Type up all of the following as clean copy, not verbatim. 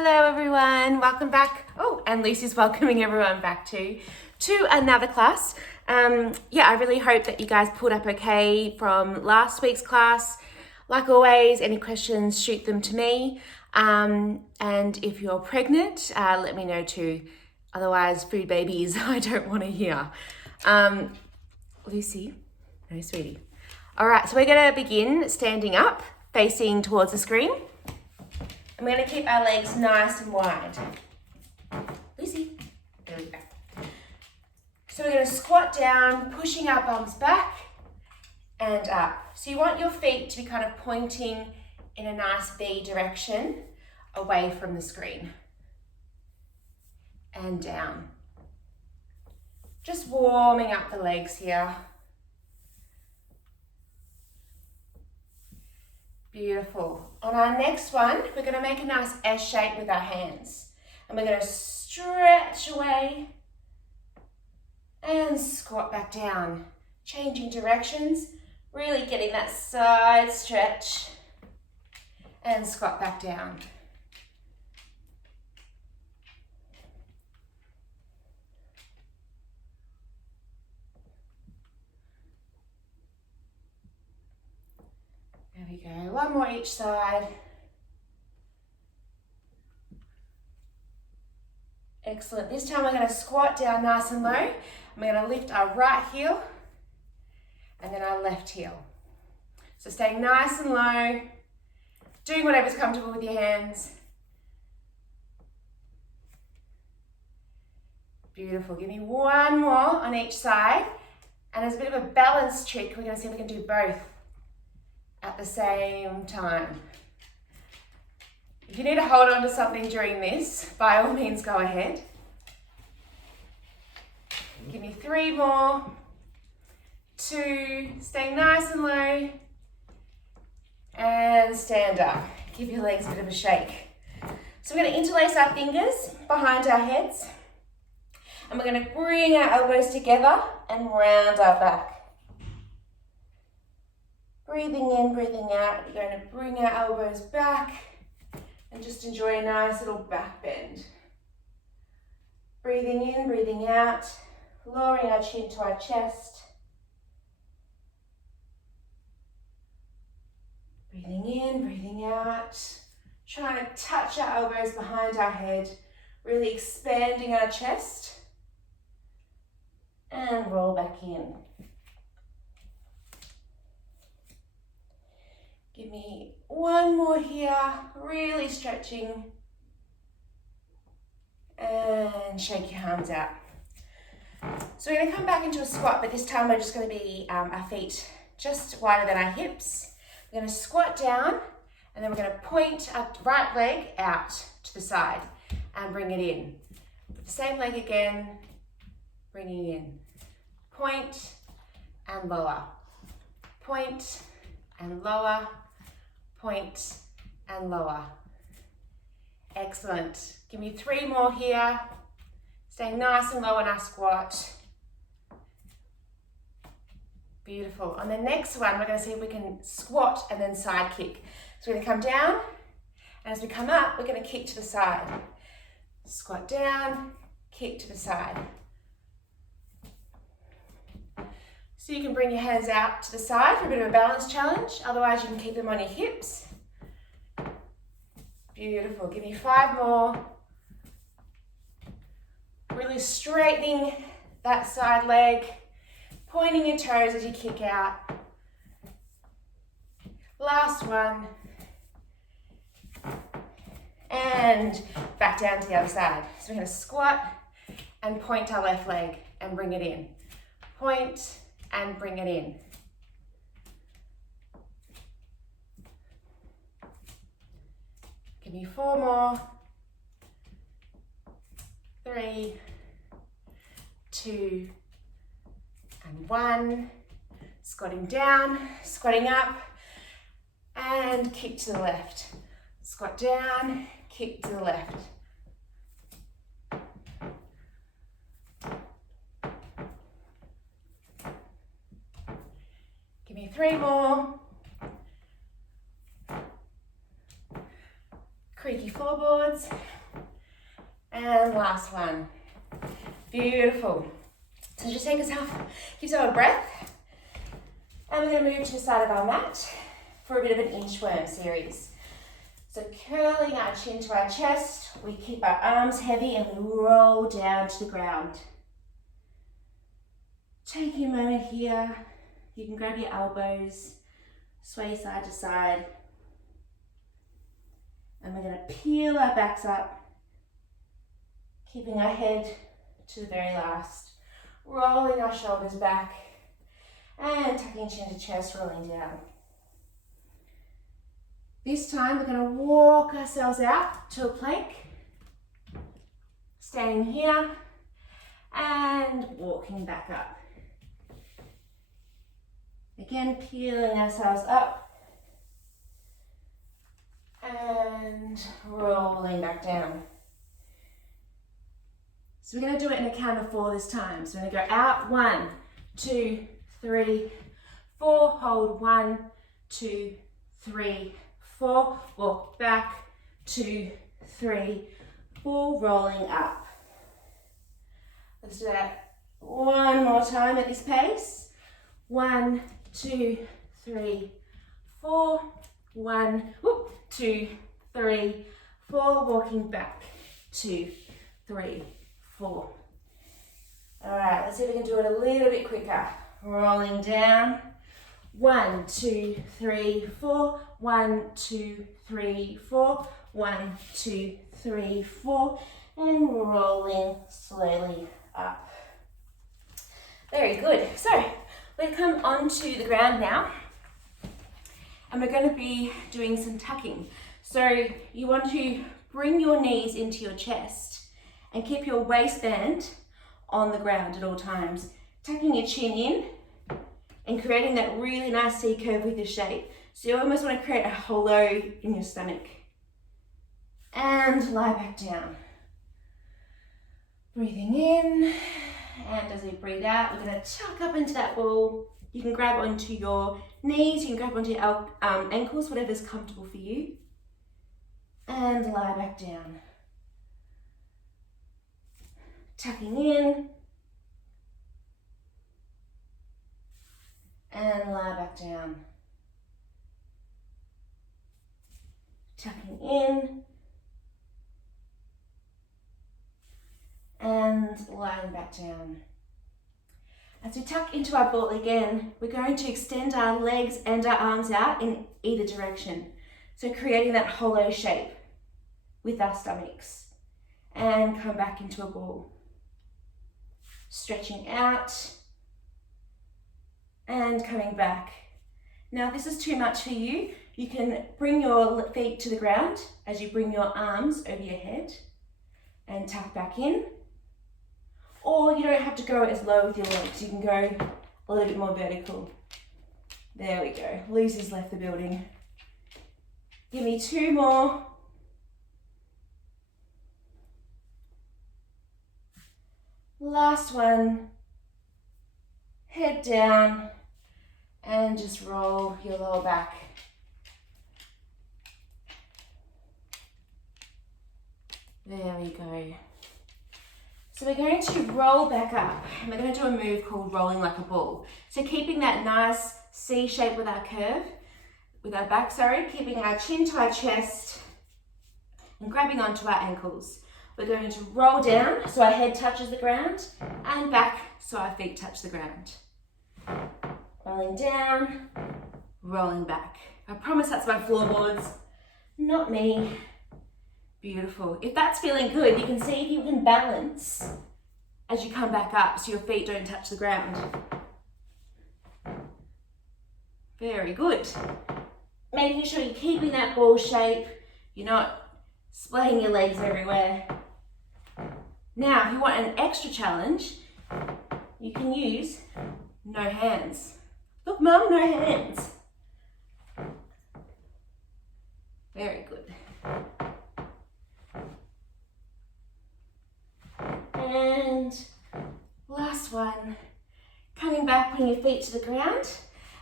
Hello everyone, welcome back. Oh, and Lucy's welcoming everyone back to another class. I really hope that you guys pulled up okay from last week's class. Like always, any questions, shoot them to me. And if you're pregnant, let me know too. Otherwise, food babies, I don't want to hear. Lucy, no sweetie. All right, so we're gonna begin standing up, facing towards the screen. I'm going to keep our legs nice and wide. Lucy, there we go. So we're going to squat down, pushing our bums back and up. So you want your feet to be kind of pointing in a nice V direction away from the screen. And down. Just warming up the legs here. Beautiful. On our next one, we're going to make a nice S shape with our hands. And we're going to stretch away and squat back down. Changing directions, really getting that side stretch and squat back down. There we go, one more each side. Excellent, this time we're going to squat down nice and low. And we're going to lift our right heel and then our left heel. So staying nice and low, doing whatever's comfortable with your hands. Beautiful, give me one more on each side. And as a bit of a balance trick, we're going to see if we can do both at the same time. If you need to hold on to something during this, by all means go ahead. Give me 3 more, 2, staying nice and low, and stand up. Give your legs a bit of a shake. So we're going to interlace our fingers behind our heads, and we're going to bring our elbows together and round our back. Breathing in, breathing out, we're going to bring our elbows back and just enjoy a nice little back bend. Breathing in, breathing out, lowering our chin to our chest. Breathing in, breathing out, trying to touch our elbows behind our head, really expanding our chest, and roll back in. Give me one more here, really stretching. And shake your arms out. So we're going to come back into a squat, but this time we're just going to be our feet just wider than our hips. We're going to squat down, and then we're going to point our right leg out to the side and bring it in. With the same leg again, bringing in. Point and lower. Point and lower. Point and lower. Excellent. Give me 3 more here. Staying nice and low in our squat. Beautiful. On the next one, we're going to see if we can squat and then side kick. So we're going to come down, and as we come up, we're going to kick to the side. Squat down, kick to the side. So you can bring your hands out to the side for a bit of a balance challenge. Otherwise, you can keep them on your hips. Beautiful. Give me 5 more. Really straightening that side leg, pointing your toes as you kick out. Last one. And back down to the other side. So we're going to squat and point our left leg and bring it in. Point and bring it in. Give me 4 more. 3, 2, and 1. Squatting down, squatting up, and kick to the left. Squat down, kick to the left. Give me 3 more. creaky floorboards. And last one. Beautiful. So just take yourself, give yourself a breath. And we're going to move to the side of our mat for a bit of an inchworm series. So curling our chin to our chest, we keep our arms heavy and we roll down to the ground. Taking a moment here, you can grab your elbows, sway side to side. And we're going to peel our backs up, keeping our head to the very last. Rolling our shoulders back and tucking chin to chest, rolling down. This time we're going to walk ourselves out to a plank. Standing here and walking back up. Again, peeling ourselves up and rolling back down. So we're going to do it in a count of 4 this time. So we're going to go out, 1, 2, 3, 4, hold, 1, 2, 3, 4, walk back, 2, 3, 4, rolling up. Let's do that one more time at this pace. 1, 2, 3, 4, 1, 2, 3, 4, walking back, 2, 3, 4. All right, let's see if we can do it a little bit quicker. Rolling down. 1, 2, 3, 4. 1, 2, 3, 4. 1, 2, 3, 4. And rolling slowly up. Very good. So we're going to come onto the ground now. And we're going to be doing some tucking. So you want to bring your knees into your chest and keep your waistband on the ground at all times. Tucking your chin in and creating that really nice C curve with your shape. So you almost want to create a hollow in your stomach. And lie back down. Breathing in, and as we breathe out, we're going to tuck up into that ball. You can grab onto your knees, you can grab onto your ankles, whatever's comfortable for you. And lie back down. Tucking in. And lie back down. Tucking in. And lying back down. As we tuck into our ball again, we're going to extend our legs and our arms out in either direction. So creating that hollow shape with our stomachs. And come back into a ball. Stretching out. And coming back. Now, if this is too much for you, you can bring your feet to the ground as you bring your arms over your head and tuck back in. Or you don't have to go as low with your legs. You can go a little bit more vertical. There we go. Lucy's left the building. Give me 2 more. Last one. Head down and just roll your lower back. There we go. So we're going to roll back up and we're going to do a move called rolling like a ball. So keeping that nice C shape with our curve, with our back, keeping our chin to our chest and grabbing onto our ankles. We're going to roll down so our head touches the ground and back so our feet touch the ground. Rolling down, rolling back. I promise that's my floorboards, not me. Beautiful. If that's feeling good, you can see if you can balance as you come back up so your feet don't touch the ground. Very good. Making sure you're keeping that ball shape. You're not splaying your legs everywhere. Now, if you want an extra challenge, you can use no hands. Look, Mum, no hands. Very good. And last one, coming back, putting your feet to the ground,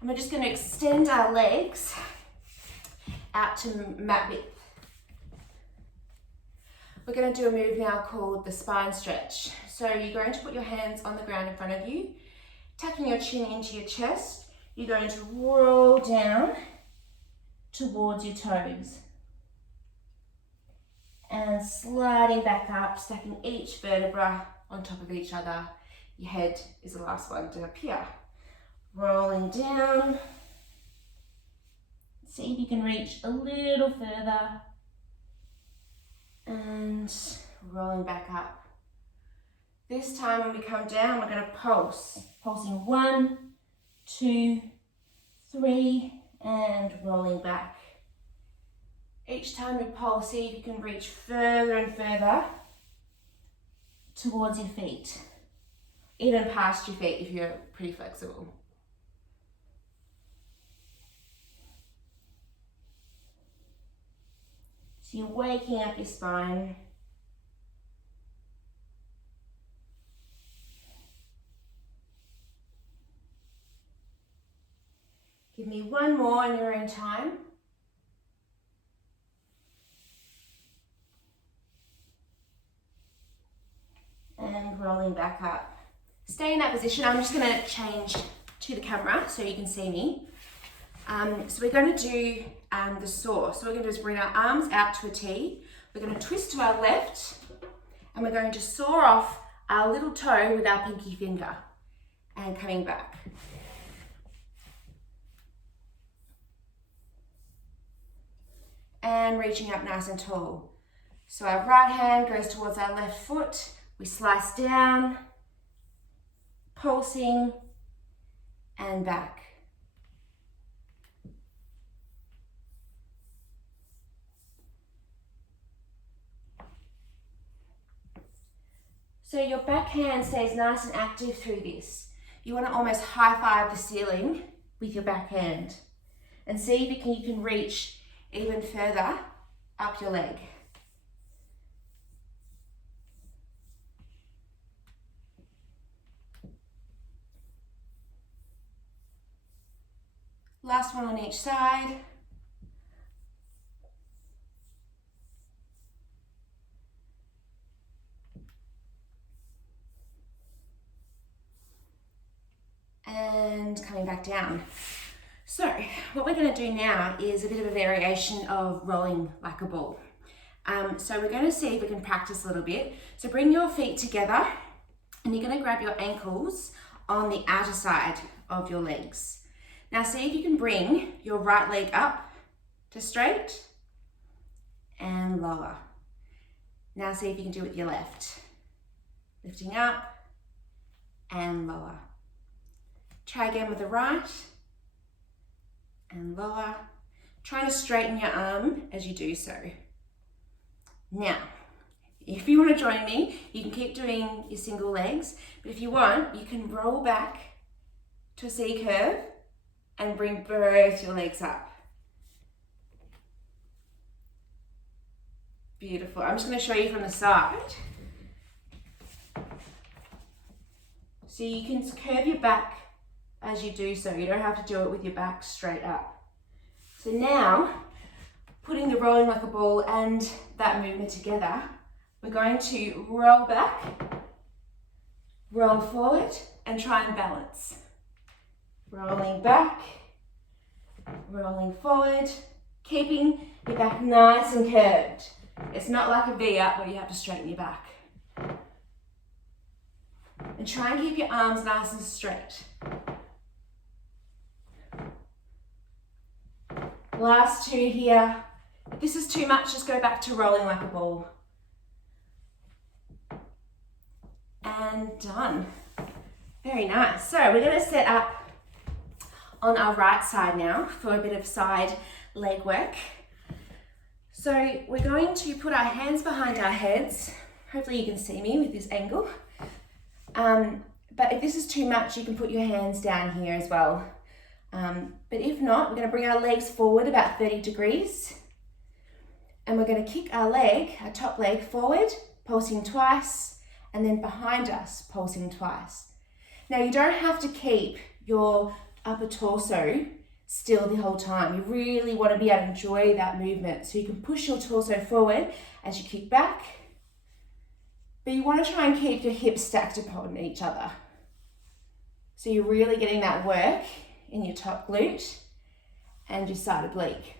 and we're just going to extend our legs out to mat width. We're going to do a move now called the spine stretch. So you're going to put your hands on the ground in front of you, tucking your chin into your chest. You're going to roll down towards your toes and sliding back up, stacking each vertebra on top of each other. Your head is the last one to appear. Rolling down. See if you can reach a little further. And rolling back up. This time when we come down, we're going to pulse. Pulsing 1, 2, 3, and rolling back. Each time we pulse, see if you can reach further and further towards your feet. Even past your feet if you're pretty flexible. So you're waking up your spine. Give me one more in your own time. And rolling back up. Stay in that position. I'm just going to change to the camera so you can see me. So we're going to do the saw. So what we're going to do is bring our arms out to a T. We're going to twist to our left and we're going to saw off our little toe with our pinky finger and coming back. And reaching up nice and tall. So our right hand goes towards our left foot. We slice down, pulsing, and back. So your back hand stays nice and active through this. You want to almost high five the ceiling with your back hand. And see if you can reach even further up your leg. Last one on each side. And coming back down. So what we're going to do now is a bit of a variation of rolling like a ball. So we're going to see if we can practice a little bit. So bring your feet together and you're going to grab your ankles on the outer side of your legs. Now see if you can bring your right leg up to straight and lower. Now see if you can do it with your left. Lifting up and lower. Try again with the right and lower. Trying to straighten your arm as you do so. Now, if you want to join me, you can keep doing your single legs, but if you want, you can roll back to a C curve and bring both your legs up. Beautiful. I'm just going to show you from the side. So you can curve your back as you do so. You don't have to do it with your back straight up. So now, putting the rolling like a ball and that movement together, we're going to roll back, roll forward, and try and balance. Rolling back, rolling forward, keeping your back nice and curved. It's not like a V up where you have to straighten your back. And try and keep your arms nice and straight. Last two here. If this is too much, just go back to rolling like a ball. And done. Very nice. So we're going to set up on our right side now for a bit of side leg work. So we're going to put our hands behind our heads. Hopefully you can see me with this angle. But if this is too much, you can put your hands down here as well. But if not, we're going to bring our legs forward about 30 degrees. And we're going to kick our leg, our top leg forward, pulsing twice, and then behind us, pulsing twice. Now you don't have to keep your upper torso still the whole time. You really want to be able to enjoy that movement. So you can push your torso forward as you kick back But you want to try and keep your hips stacked upon each other. So you're really getting that work in your top glute and your side oblique.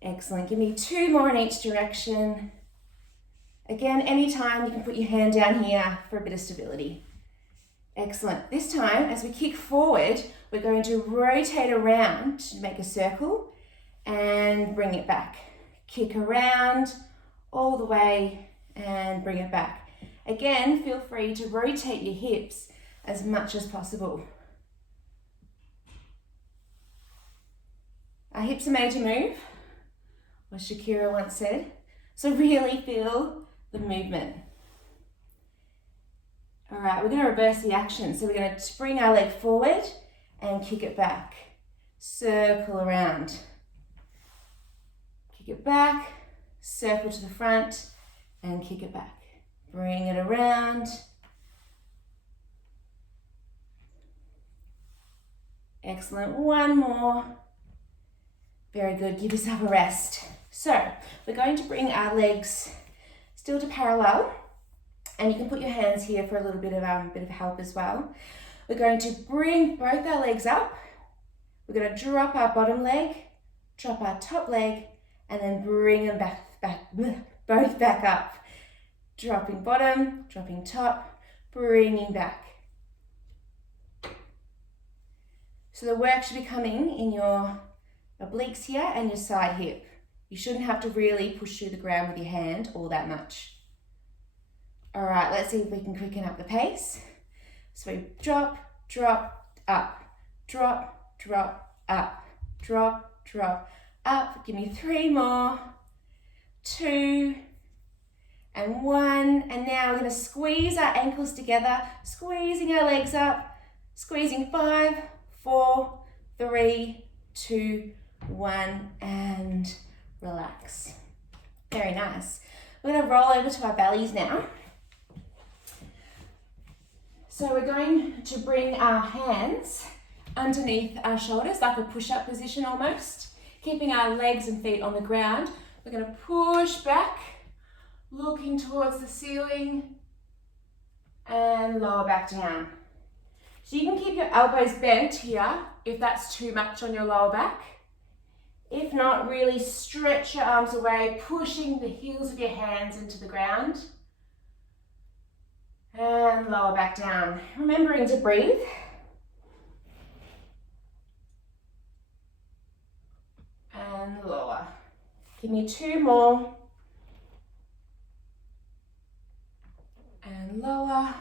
Excellent. Give me 2 more in each direction. Again, anytime you can put your hand down here for a bit of stability. Excellent. This time, as we kick forward, we're going to rotate around to make a circle and bring it back. Kick around all the way and bring it back. Again, feel free to rotate your hips as much as possible. Our hips are made to move, as Shakira once said. So really feel the movement. All right, we're going to reverse the action. So we're going to bring our leg forward and kick it back. Circle around. Kick it back, circle to the front, and kick it back. Bring it around. Excellent. One more. Very good. Give yourself a rest. So we're going to bring our legs still to parallel, and you can put your hands here for a little bit of help as well. We're going to bring both our legs up. We're going to drop our bottom leg, drop our top leg, and then bring them both back up. Dropping bottom, dropping top, bringing back. So the work should be coming in your obliques here and your side hip. You shouldn't have to really push through the ground with your hand all that much. All right, let's see if we can quicken up the pace. So we drop, drop, up, drop, drop, up, drop, drop, up. Give me 3 more, 2, and 1. And now we're going to squeeze our ankles together, squeezing our legs up, squeezing 5, 4, 3, 2, 1, and relax. Very nice. We're going to roll over to our bellies now. So we're going to bring our hands underneath our shoulders, like a push-up position almost, keeping our legs and feet on the ground. We're going to push back, looking towards the ceiling, and lower back down. So you can keep your elbows bent here if that's too much on your lower back. If not, really stretch your arms away, pushing the heels of your hands into the ground. And lower back down. Remembering to breathe. And lower. Give me 2 more. And lower.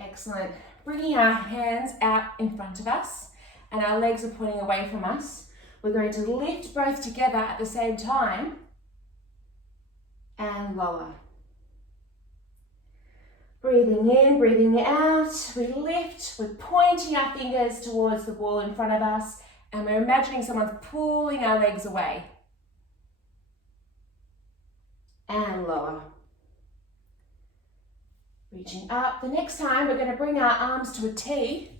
Excellent. Bringing our hands out in front of us and our legs are pointing away from us. We're going to lift both together at the same time and lower. Breathing in, breathing out. We lift, we're pointing our fingers towards the wall in front of us and we're imagining someone's pulling our legs away. And lower. Reaching up. The next time we're going to bring our arms to a T,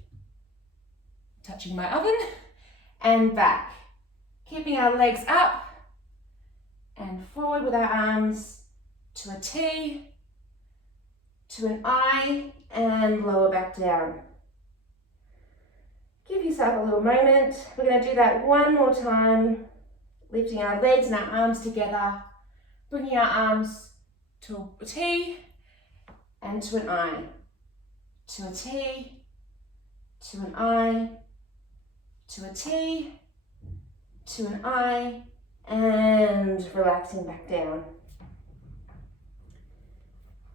touching my oven, and back. Keeping our legs up and forward with our arms to a T, to an I, and lower back down. Give yourself a little moment. We're going to do that one more time, lifting our legs and our arms together, bringing our arms to a T, and to an I, to a T, to an I, to a T, to an I, and relaxing back down.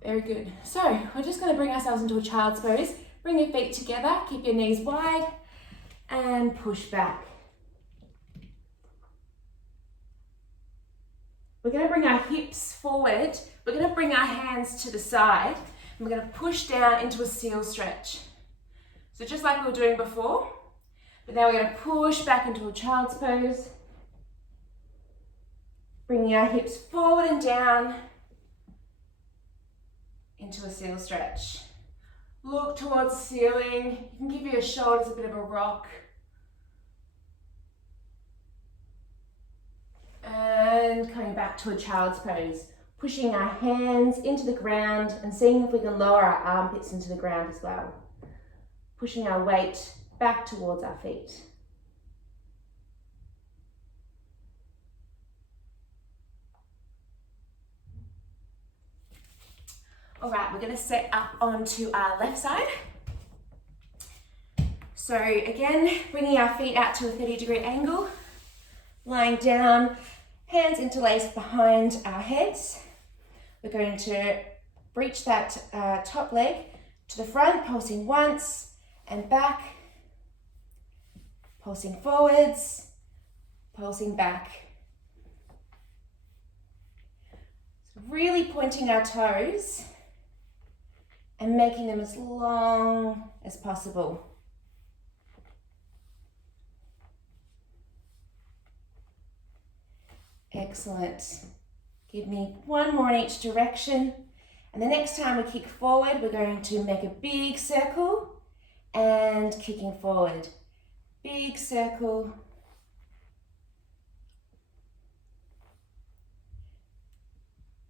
Very good. So we're just going to bring ourselves into a child's pose. Bring your feet together, keep your knees wide, and push back. We're going to bring our hips forward. We're going to bring our hands to the side. And we're going to push down into a seal stretch. So just like we were doing before, but now we're going to push back into a child's pose. Bringing our hips forward and down into a seal stretch. Look towards the ceiling. You can give your shoulders a bit of a rock. And coming back to a child's pose. Pushing our hands into the ground and seeing if we can lower our armpits into the ground as well. Pushing our weight back towards our feet. All right, we're going to set up onto our left side. So again, bringing our feet out to a 30-degree angle, lying down, hands interlaced behind our heads. We're going to reach that top leg to the front, pulsing once and back, pulsing forwards, pulsing back. So really pointing our toes and making them as long as possible. Excellent. Give me one more in each direction. And the next time we kick forward, we're going to make a big circle and kicking forward. Big circle.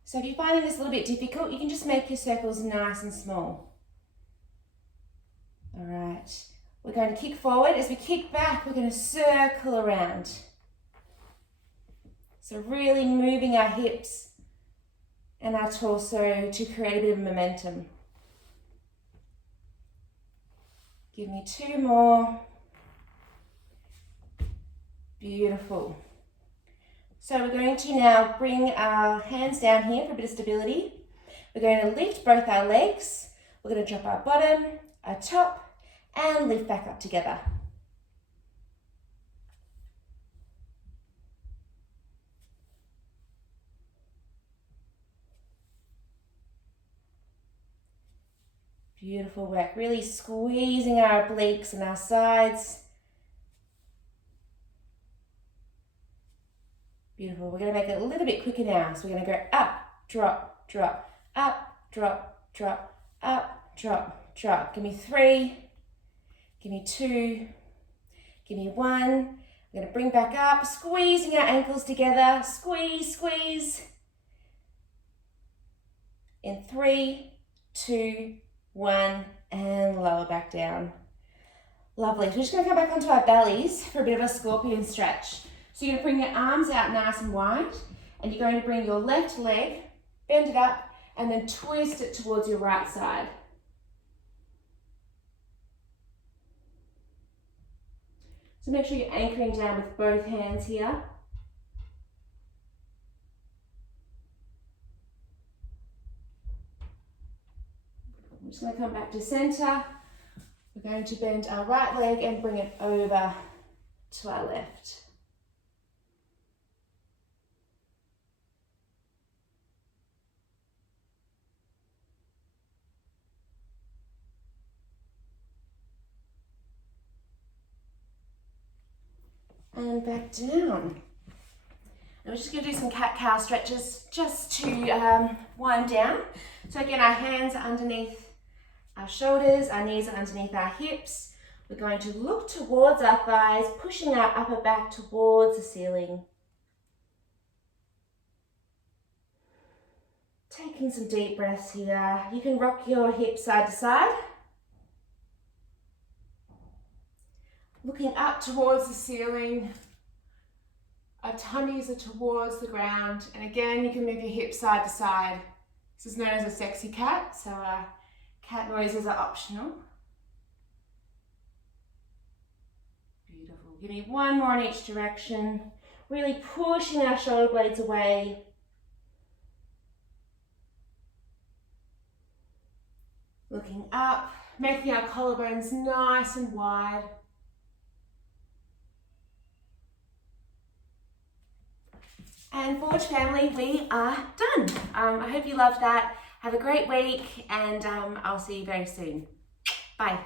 So if you're finding this a little bit difficult, you can just make your circles nice and small. All right. We're going to kick forward. As we kick back, we're going to circle around. So really moving our hips and our torso to create a bit of momentum. Give me two more. Beautiful. So we're going to now bring our hands down here for a bit of stability. We're going to lift both our legs. We're going to drop our bottom, our top, and lift back up together. Beautiful work, really squeezing our obliques and our sides. Beautiful, we're going to make it a little bit quicker now. So we're going to go up, drop, drop, up, drop, drop, up, drop, drop. Give me 3, give me 2, give me 1. I'm going to bring back up, squeezing our ankles together. Squeeze, squeeze. In 3, 2, 1, and lower back down. Lovely. So we're just going to come back onto our bellies for a bit of a scorpion stretch. So you're going to bring your arms out nice and wide, and you're going to bring your left leg, bend it up, and then twist it towards your right side. So make sure you're anchoring down with both hands here. I'm just going to come back to center. We're going to bend our right leg and bring it over to our left. And back down. And we're just going to do some cat-cow stretches just to wind down. So again, our hands are underneath our shoulders, our knees are underneath our hips. We're going to look towards our thighs, pushing our upper back towards the ceiling. Taking some deep breaths here. You can rock your hips side to side. Looking up towards the ceiling. Our tummies are towards the ground. And again, you can move your hips side to side. This is known as a sexy cat, so cat noises are optional. Beautiful. Give me one more in each direction. Really pushing our shoulder blades away. Looking up, making our collarbones nice and wide. And Forge family, we are done. I hope you loved that. Have a great week, and I'll see you very soon. Bye.